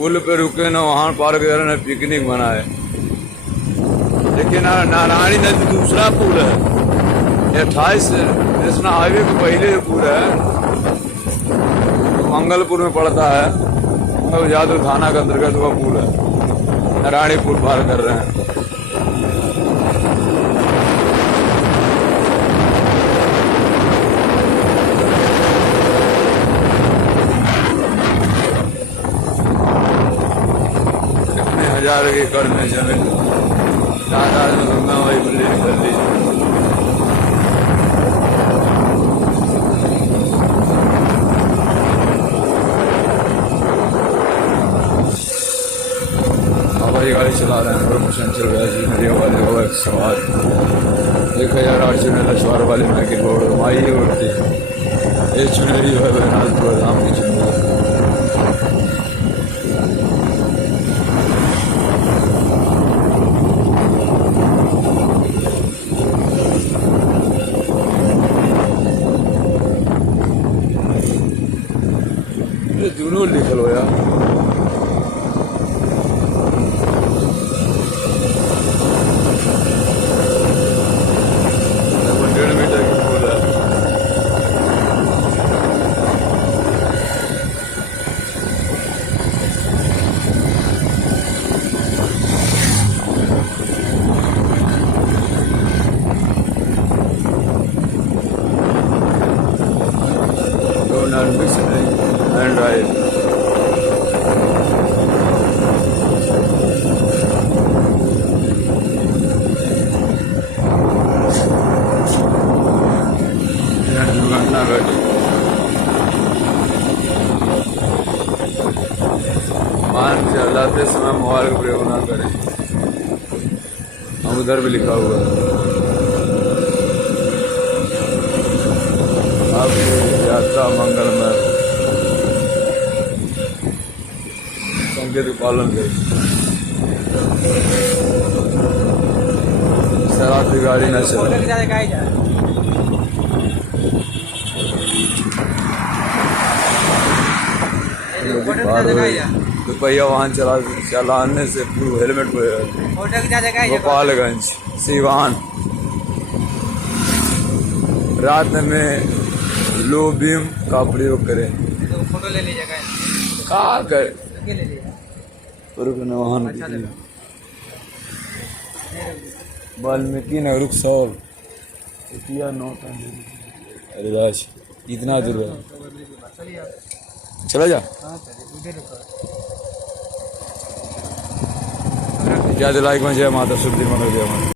पुल पे रुके न वहाँ पार्क ने पिकनिक मनाए। लेकिन नारायणी नदी दूसरा पुल है, 28 नेशनल हाईवे के पहले पुल है, मंगलपुर में पड़ता है। जादू थाना के अंतर्गत वह पुल है, नारायणी पुल पार कर रहे हैं। कितने हजार एकड़ में जमीन ज्यादा गंगा वही बिल्डिंग कर ली। हवाई गाड़ी चला रहे हैं प्रोमोशन चल रहा है नदियों वाले हवा सवार 1800 लछवार वाले में की रोड माई उड़ती ये चुनरी है बैनाथपुर धाम की चुनरी। दोनों लिखल हो यार। And right. दुर्घटना घटी। वाहन चलाते समय मोबाइल का प्रयोग न करें, हम उधर भी लिखा हुआ है। आपकी यात्रा मंगलमय संकेत पालन करें। शराब की गाड़ी न चलाए। दुपहिया वाहन चलाने से पूर्व हेलमेट गोपालगंज सीवान रात में लो बीम का प्रयोग करें। फोटो ले लीजिएगा कहाँ कर वाहन वाल्मीकि नगर सौर हरिदास कितना दूर है, चला जा। क्या लाइक में जय माता सुखदेव मनोज जय माता।